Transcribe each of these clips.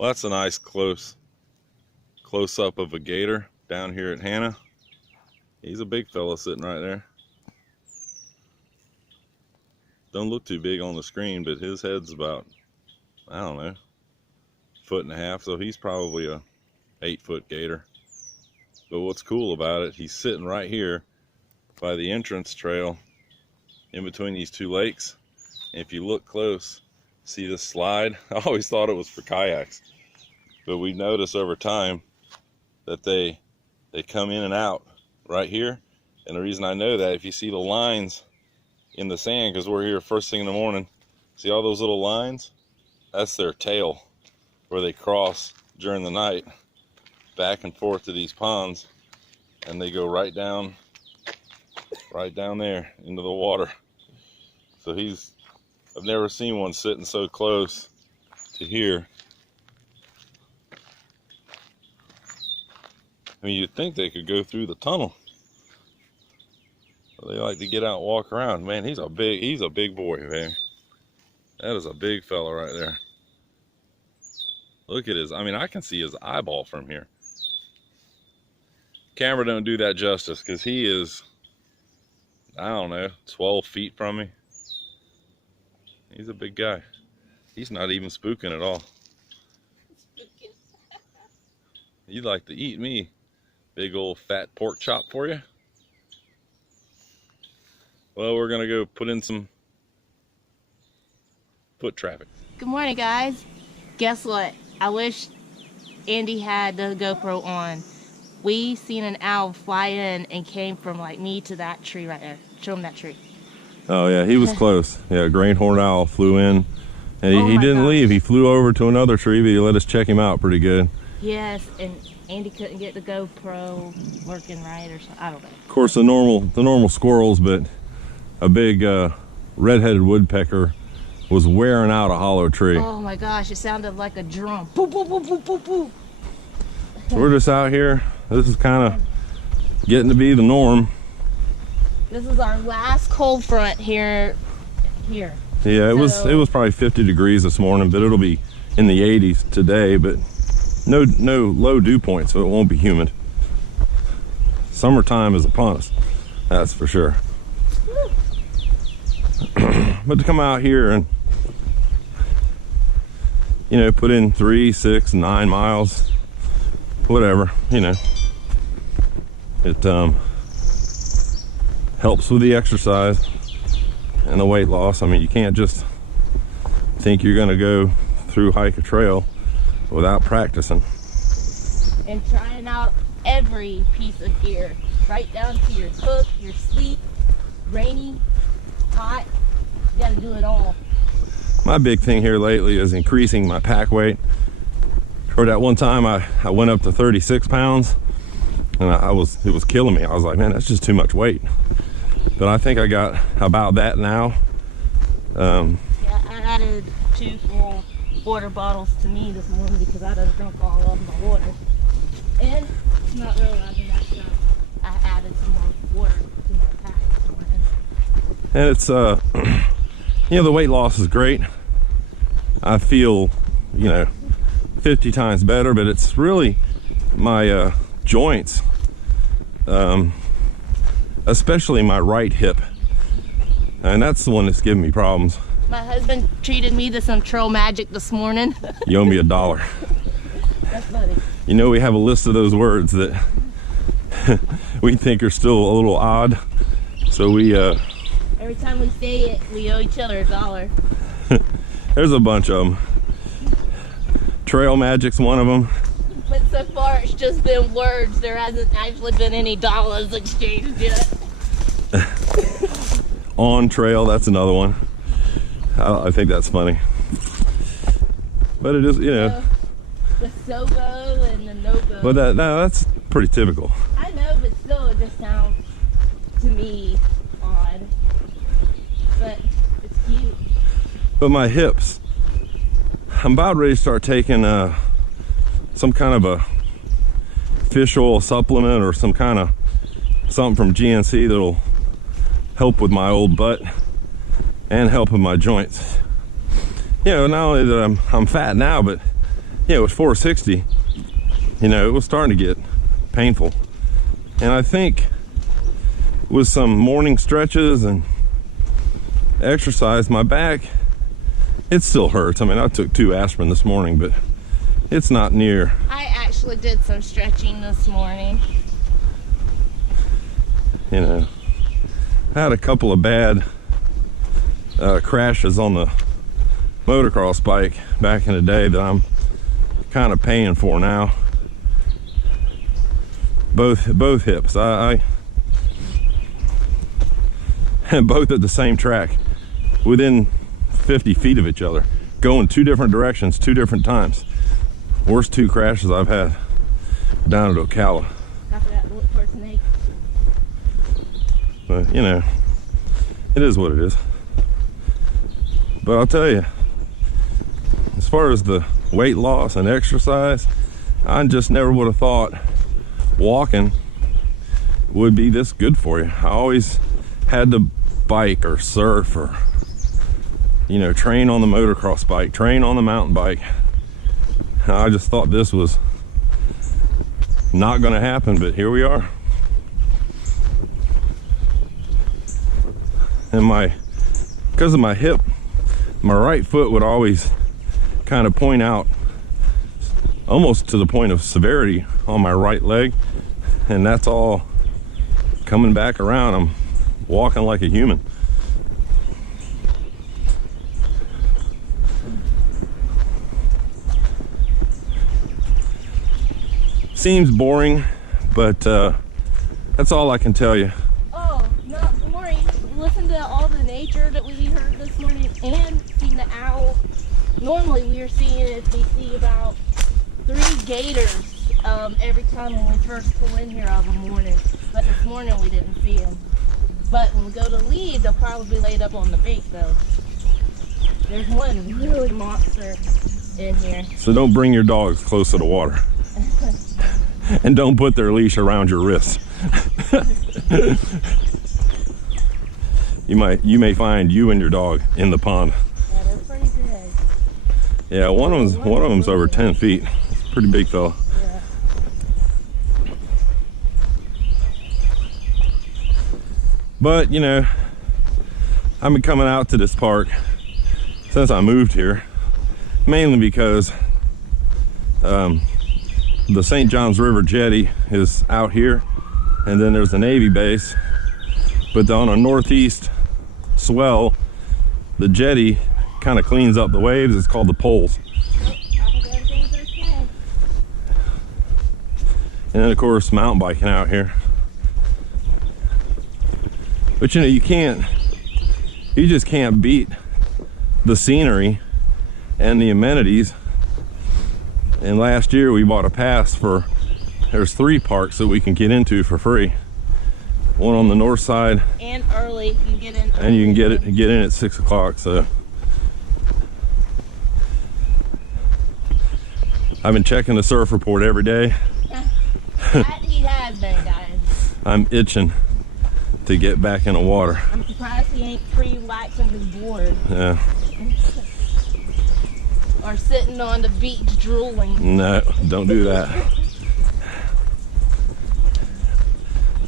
Well, that's a nice close up of a gator down here at Hanna. He's a big fella sitting right there. Don't look too big on the screen, but his head's about, I don't know, 1.5 feet, so he's probably a 8-foot gator. But what's cool about it, he's sitting right here by the entrance trail in between these two lakes. And if you look close, see this slide? I always thought it was for kayaks, but we noticed over time that they come in and out right here. And the reason I know that, if you see the lines in the sand, because we're here first thing in the morning, see all those little lines? That's their tail, where they cross during the night back and forth to these ponds, and they go right down there into the water. So I've never seen one sitting so close to here. I mean, you'd think they could go through the tunnel. But they like to get out and walk around. Man, he's a big boy, man. That is a big fella right there. Look at his, I mean, I can see his eyeball from here. Camera don't do that justice, because he is, I don't know, 12 feet from me. He's a big guy. He's not even spooking at all. You'd like to eat me. Big old fat pork chop for you. Well, we're gonna go put in some foot traffic. Good morning, guys. Guess what? I wish Andy had the GoPro on. We seen an owl fly in and came from like me to that tree right there. Show him that tree. Oh yeah, he was close. Yeah, a great horned owl flew in, and he didn't leave. He flew over to another tree, but he let us check him out pretty good. Yes, and Andy couldn't get the GoPro working right or something. I don't know. Of course, the normal squirrels, but a big red-headed woodpecker was wearing out a hollow tree. Oh my gosh, it sounded like a drum. Boop, boop, boop, boop, boop, boop. So we're just out here. This is kind of getting to be the norm. This is our last cold front here. Yeah, it was probably 50 degrees this morning, but it'll be in the 80s today, but no low dew point, so it won't be humid. Summertime is upon us, that's for sure. But to come out here and, you know, put in 3, 6, 9 miles, whatever, you know, it helps with the exercise and the weight loss. I mean, you can't just think you're gonna go hike a trail without practicing. And trying out every piece of gear, right down to your hook, your sleep, rainy, hot, you gotta do it all. My big thing here lately is increasing my pack weight. Or that one time I went up to 36 pounds, and it was killing me. I was like, man, that's just too much weight. But I think I got about that now. Yeah, I added 2 full water bottles to me this morning because I done drunk all of my water. And not realizing that I added some more water to my pack this morning. And it's you know, the weight loss is great. I feel, you know, 50 times better, but it's really my joints, especially my right hip, and that's the one that's giving me problems. My husband treated me to some Trail Magic this morning. You owe me $1. That's funny. You know, we have a list of those words that we think are still a little odd, so we every time we say it, we owe each other $1. There's a bunch of them. Trail Magic's one of them. But so far it's just been words. There hasn't actually been any dollars exchanged yet. On trail, that's another one. I think that's funny. But it is, you know. The so-go and the no-go. But that's pretty typical. I know, but still it just sounds, to me, odd. But it's cute. But my hips, I'm about ready to start taking some kind of a fish oil supplement or some kind of something from GNC that'll help with my old butt and help with my joints. You know, not only that I'm fat now, but yeah, it was 460. You know, it was starting to get painful. And I think with some morning stretches and exercise, my back, it still hurts. I mean, I took 2 aspirin this morning, but it's not near. I actually did some stretching this morning. You know, I had a couple of bad crashes on the motocross bike back in the day that I'm kind of paying for now. Both hips. I both at the same track, within 50 feet of each other, going 2 different directions, 2 different times. Worst 2 crashes I've had down at Ocala. After that, look for a snake. But you know, it is what it is. But I'll tell you, as far as the weight loss and exercise, I just never would have thought walking would be this good for you. I always had to bike or surf or, you know, train on the motocross bike, train on the mountain bike. I just thought this was not going to happen, but here we are. And because of my hip, my right foot would always kind of point out almost to the point of severity on my right leg, and that's all coming back around. I'm walking like a human. Seems boring, but that's all I can tell you. Oh, not boring. Listen to all the nature that we heard this morning and seeing the owl. Normally we see about 3 gators every time when we first pull in here all the morning. But this morning we didn't see them. But when we go to leave, they'll probably be laid up on the bait though. There's one really monster in here. So don't bring your dogs close to the water. And don't put their leash around your wrists. You may find you and your dog in the pond. Yeah, they're pretty big. Yeah, one of them's over 10 feet. It's a pretty big fella. Yeah. But you know, I've been coming out to this park since I moved here, mainly because the St. Johns River jetty is out here, and then there's the Navy base. But on a northeast swell, the jetty kind of cleans up the waves. It's called the poles. Okay. And then of course mountain biking out here. But you know, you just can't beat the scenery and the amenities. And last year we bought a pass for, there's 3 parks that we can get into for free. One on the north side, and early. You can get in early. and you can get in at 6 o'clock. So I've been checking the surf report every day. That he has been, guys. I'm itching to get back in the water. I'm surprised he ain't pre-waxing his board. Yeah. Or sitting on the beach drooling. No, don't do that.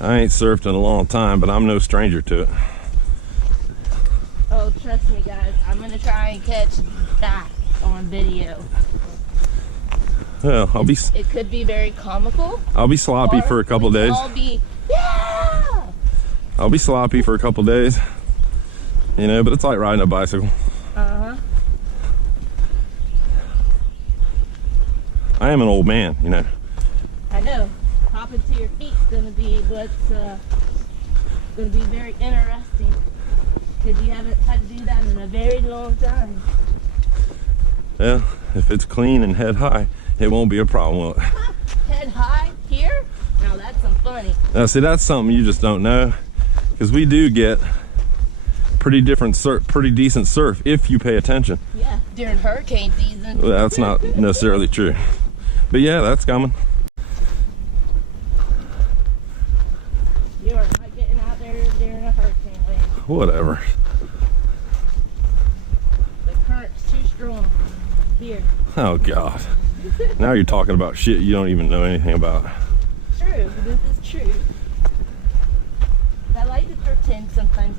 I ain't surfed in a long time, but I'm no stranger to it. Oh, trust me, guys. I'm gonna try and catch that on video. Well, It could be very comical. I'll be sloppy for a couple days. I'll be, yeah! I'll be sloppy for a couple days. You know, but it's like riding a bicycle. Uh-huh. I am an old man, you know. I know. Hopping to your feet's gonna be what's gonna be very interesting, because you haven't had to do that in a very long time. Well, if it's clean and head high, it won't be a problem, will it? Head high here? Now that's some funny. Now, see, that's something you just don't know, because we do get pretty decent surf if you pay attention. Yeah, during hurricane season. Well, that's not necessarily true, but yeah, that's coming. You are not getting out there during a hurricane wave. Whatever. The current's too strong here. Oh God. Now you're talking about shit you don't even know anything about. True, this is true. I like to pretend sometimes